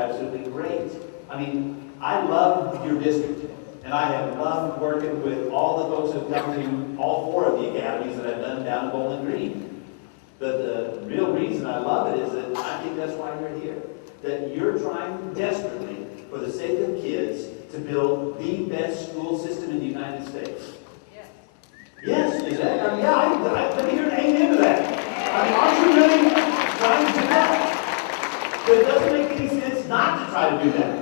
absolutely great. I mean, I love your district, and I have loved working with all the folks who have come to all 4 of the academies that I've done down in Bowling Green. But the real reason I love it is that I think that's why you're here. That you're trying desperately, for the sake of kids, to build the best school system in the United States. Yes, is that? I mean, yeah, let me hear an amen to that. I mean, aren't you really trying to do that? But it doesn't make any sense not to try to do that.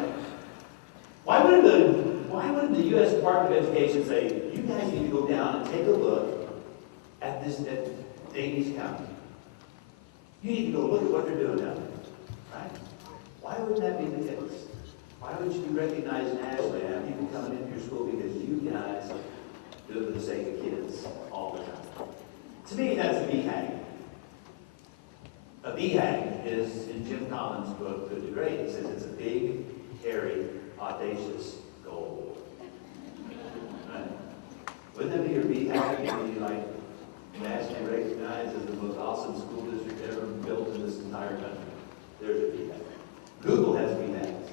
Why wouldn't the U.S. Department of Education say, you guys need to go down and take a look at this at Davies County? You need to go look at what they're doing down there, right? Why wouldn't that be the case? Why would you be recognized nationally and have people coming into your school because you guys do it for the sake of kids all the time? To me, that's a BHAG. A BHAG is, in Jim Collins' book, Good to Great, he says it's a big, hairy, audacious goal. Right? Wouldn't that be your BHAG? You'd be like nationally recognized as the most awesome school district ever built in this entire country. There's your BHAG. Google has BHAGs.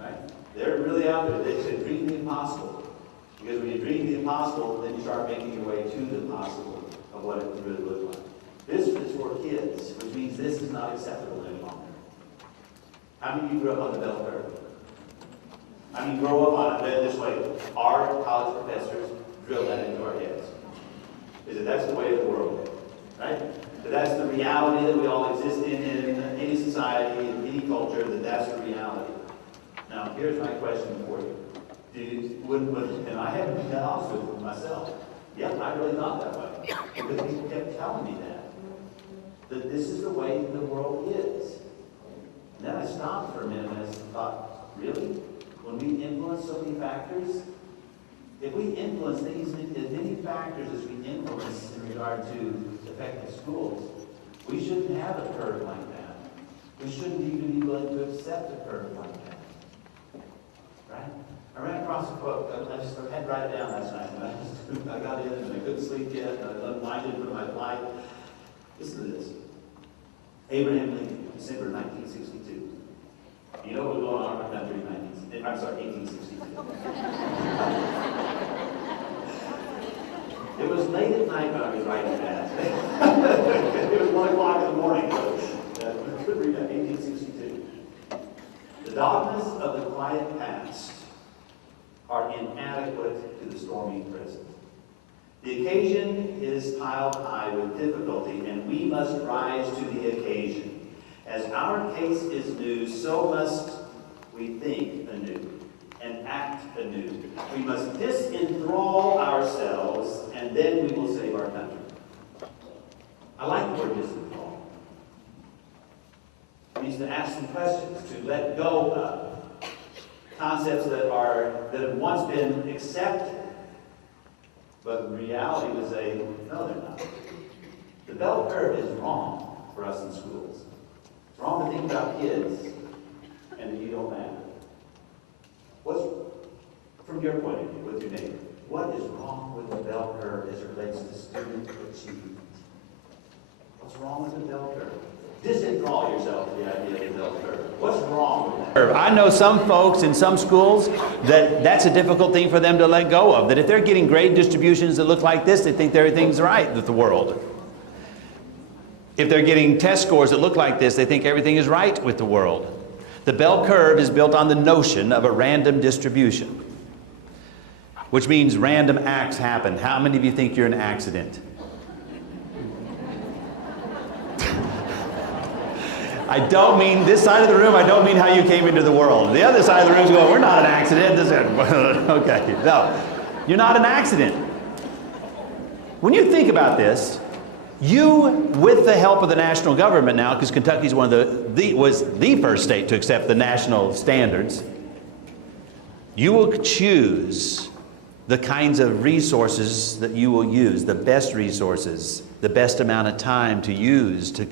Right? They're really out there. They say dream the impossible. Because when you dream the impossible, then you start making your way to the possible of what it would really look like. This is for kids, which means this is not acceptable any longer. How many of you grew up on the bell curve? I mean, grow up on it this way. Our college professors drill that into our heads. Is that that's the way of the world, right? That that's the reality that we all exist in any society, in any culture, that's the reality. Now, here's my question for you. And I haven't been that honest with myself. Yeah, I really thought that way. Because people kept telling me that this is the way the world is. And then I stopped for a minute and I thought, really? When we influence so many factors, if we influence as many factors as we influence in regard to effective schools, we shouldn't have a curve like that. We shouldn't even be willing to accept a curve like that. Right? I ran across a quote. I had to write it down last night. I got in and I couldn't sleep yet. And I unwinded from my flight. Listen to this. Abraham Lincoln, December 1962. You know what was going on in our country in 1862. It was late at night when I was writing that. It was 1 o'clock in the morning. I could read that, 1862. The dogmas of the quiet past are inadequate to the stormy present. The occasion is piled high with difficulty, and we must rise to the occasion. As our case is new, so must we think anew and act anew. We must disenthrall ourselves, and then we will save our country. I like the word disenthrall. It means to ask some questions, to let go of concepts that have once been accepted, but reality would say, no, they're not. The bell curve is wrong for us in schools. It's wrong to think about kids and that you don't matter. What's, from your point of view, with your neighbor, what is wrong with the bell curve as it relates to student achievement? What's wrong with the bell curve? Disenthrall yourself with the idea of the bell curve. What's wrong with that? I know some folks in some schools that's a difficult thing for them to let go of. That if they're getting grade distributions that look like this, they think everything's right with the world. If they're getting test scores that look like this, they think everything is right with the world. The bell curve is built on the notion of a random distribution, which means random acts happen. How many of you think you're an accident? I don't mean this side of the room, I don't mean how you came into the world. The other side of the room is going, we're not an accident. Okay, no, you're not an accident. When you think about this, you, with the help of the national government now, because Kentucky's was the first state to accept the national standards, you will choose the kinds of resources that you will use, the best resources, the best amount of time to use to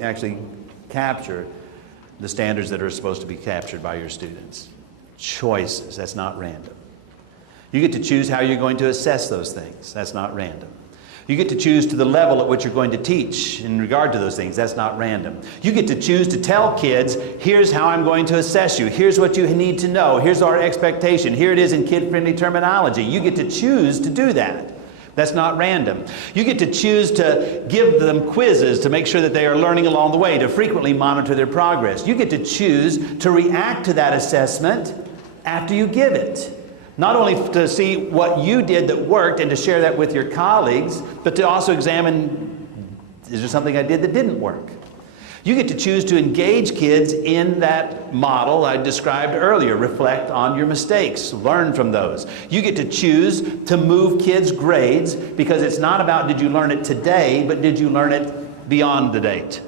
actually capture the standards that are supposed to be captured by your students. Choices, that's not random. You get to choose how you're going to assess those things. That's not random. You get to choose to the level at which you're going to teach in regard to those things. That's not random. You get to choose to tell kids, here's how I'm going to assess you. Here's what you need to know. Here's our expectation. Here it is in kid-friendly terminology. You get to choose to do that. That's not random. You get to choose to give them quizzes to make sure that they are learning along the way, to frequently monitor their progress. You get to choose to react to that assessment after you give it. Not only to see what you did that worked and to share that with your colleagues, but to also examine, is there something I did that didn't work? You get to choose to engage kids in that model I described earlier. Reflect on your mistakes. Learn from those. You get to choose to move kids' grades because it's not about did you learn it today, but did you learn it beyond the date?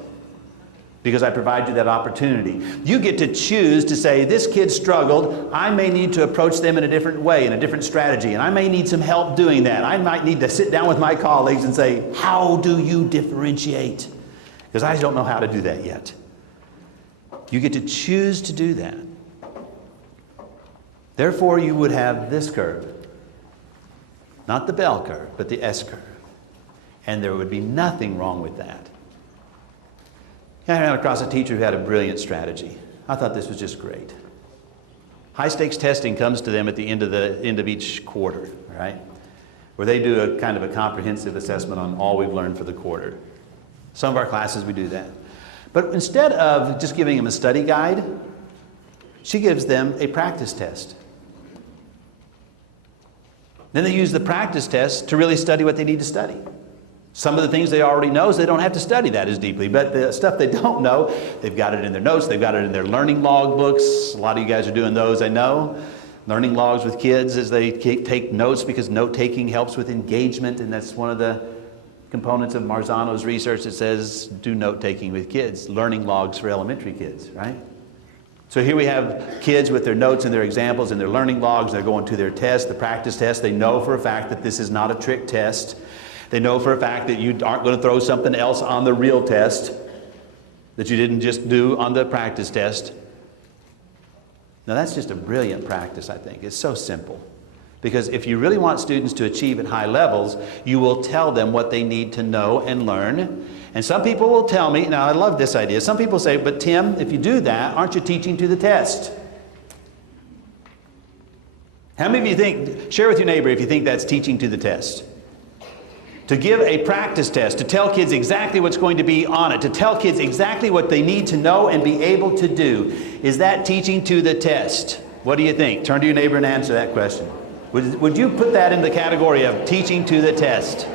Because I provide you that opportunity. You get to choose to say, this kid struggled, I may need to approach them in a different way, in a different strategy, and I may need some help doing that. I might need to sit down with my colleagues and say, how do you differentiate? Because I don't know how to do that yet. You get to choose to do that. Therefore, you would have this curve. Not the bell curve, but the S curve. And there would be nothing wrong with that. I ran across a teacher who had a brilliant strategy. I thought this was just great. High stakes testing comes to them at the end of each quarter, right? Where they do a kind of a comprehensive assessment on all we've learned for the quarter. Some of our classes we do that. But instead of just giving them a study guide, she gives them a practice test. Then they use the practice test to really study what they need to study. Some of the things they already know, so they don't have to study that as deeply. But the stuff they don't know, they've got it in their notes, they've got it in their learning log books. A lot of you guys are doing those, I know. Learning logs with kids as they take notes, because note-taking helps with engagement, and that's one of the components of Marzano's research that says do note-taking with kids. Learning logs for elementary kids, right? So here we have kids with their notes and their examples and their learning logs. They're going to their test, the practice test. They know for a fact that this is not a trick test. They know for a fact that you aren't going to throw something else on the real test that you didn't just do on the practice test. Now that's just a brilliant practice, I think. It's so simple. Because if you really want students to achieve at high levels, you will tell them what they need to know and learn. And some people will tell me, now I love this idea, some people say, but Tim, if you do that, aren't you teaching to the test? How many of you think, share with your neighbor if you think that's teaching to the test? To give a practice test, to tell kids exactly what's going to be on it, to tell kids exactly what they need to know and be able to do. Is that teaching to the test? What do you think? Turn to your neighbor and answer that question. Would you put that in the category of teaching to the test?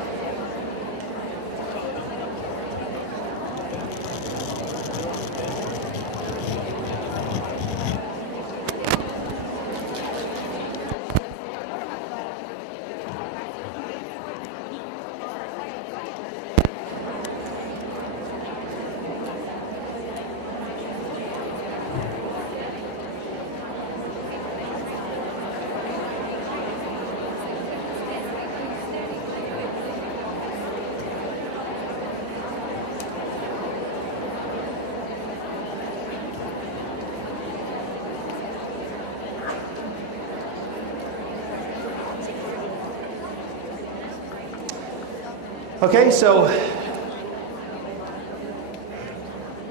Okay, so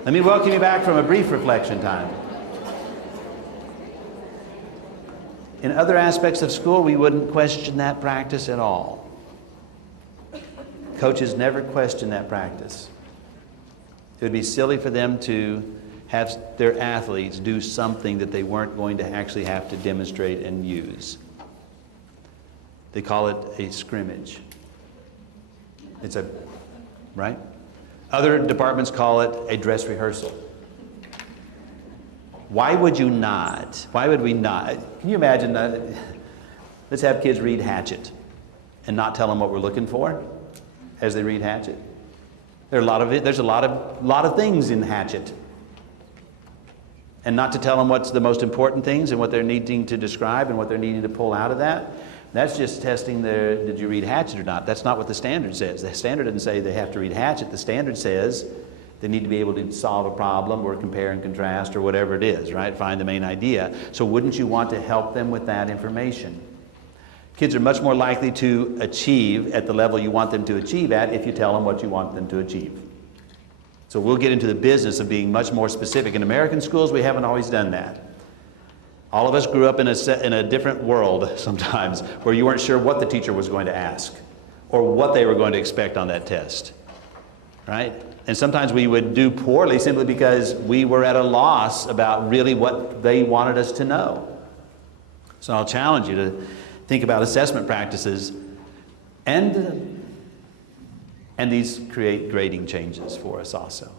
let me welcome you back from a brief reflection time. In other aspects of school, we wouldn't question that practice at all. Coaches never question that practice. It would be silly for them to have their athletes do something that they weren't going to actually have to demonstrate and use. They call it a scrimmage. It's a, right? Other departments call it a dress rehearsal. Why would you not? Why would we not? Can you imagine that? Let's have kids read Hatchet and not tell them what we're looking for as they read Hatchet. There's a lot of things in Hatchet. And not to tell them what's the most important things and what they're needing to describe and what they're needing to pull out of that. That's just testing did you read Hatchet or not? That's not what the standard says. The standard doesn't say they have to read Hatchet. The standard says they need to be able to solve a problem or compare and contrast or whatever it is, right? Find the main idea. So wouldn't you want to help them with that information? Kids are much more likely to achieve at the level you want them to achieve at if you tell them what you want them to achieve. So we'll get into the business of being much more specific. In American schools, we haven't always done that. All of us grew up in a different world sometimes where you weren't sure what the teacher was going to ask or what they were going to expect on that test, right? And sometimes we would do poorly simply because we were at a loss about really what they wanted us to know. So I'll challenge you to think about assessment practices, and these create grading changes for us also.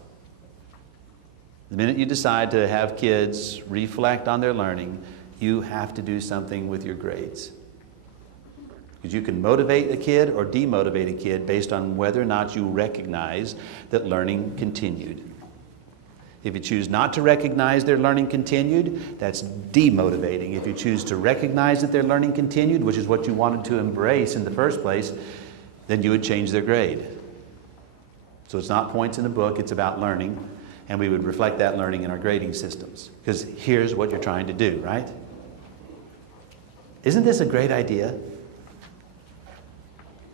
The minute you decide to have kids reflect on their learning, you have to do something with your grades. Because you can motivate a kid or demotivate a kid based on whether or not you recognize that learning continued. If you choose not to recognize their learning continued, that's demotivating. If you choose to recognize that their learning continued, which is what you wanted to embrace in the first place, then you would change their grade. So it's not points in the book, it's about learning. And we would reflect that learning in our grading systems. Because here's what you're trying to do, right? Isn't this a great idea?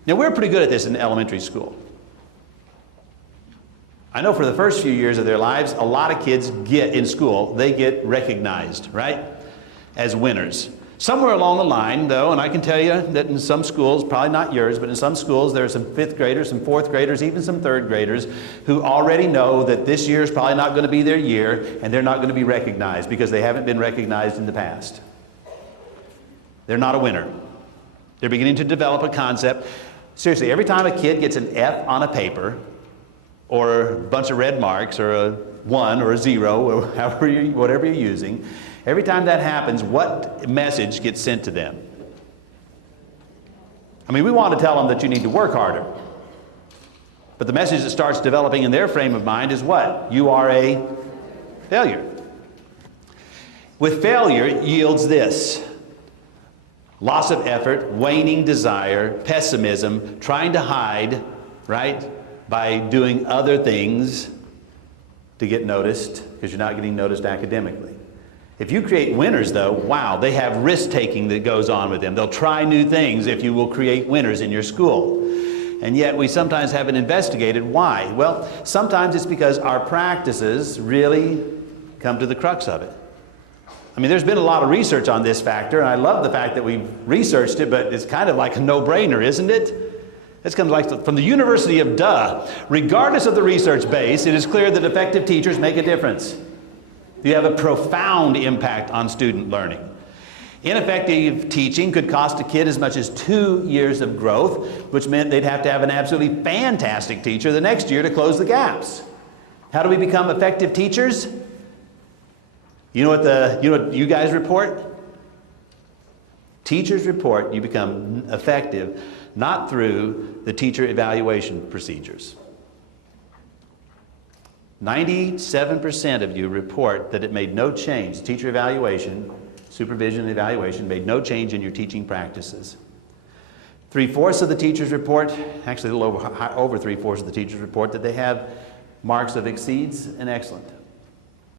Now, we're pretty good at this in elementary school. I know for the first few years of their lives, a lot of kids they get recognized, right? As winners. Somewhere along the line, though, and I can tell you that in some schools, probably not yours, but in some schools there are some 5th graders, some 4th graders, even some 3rd graders who already know that this year is probably not going to be their year and they're not going to be recognized because they haven't been recognized in the past. They're not a winner. They're beginning to develop a concept. Seriously, every time a kid gets an F on a paper or a bunch of red marks or a 1 or a 0 or whatever you're using, every time that happens, what message gets sent to them? I mean, we want to tell them that you need to work harder. But the message that starts developing in their frame of mind is what? You are a failure. With failure yields this: loss of effort, waning desire, pessimism, trying to hide, right, by doing other things to get noticed because you're not getting noticed academically. If you create winners, though, wow, they have risk-taking that goes on with them. They'll try new things if you will create winners in your school. And yet we sometimes haven't investigated why. Well, sometimes it's because our practices really come to the crux of it. I mean, there's been a lot of research on this factor, and I love the fact that we've researched it, but it's kind of like a no-brainer, isn't it? It's kind of like from the University of Duh. Regardless of the research base, it is clear that effective teachers make a difference. You have a profound impact on student learning. Ineffective teaching could cost a kid as much as 2 years of growth, which meant they'd have to have an absolutely fantastic teacher the next year to close the gaps. How do we become effective teachers? You know what you guys report? Teachers report you become effective not through the teacher evaluation procedures. 97% of you report that it made no change. Teacher evaluation, supervision and evaluation made no change in your teaching practices. 3/4 of the teachers report, actually a little over 3/4 of the teachers report that they have marks of exceeds and excellent.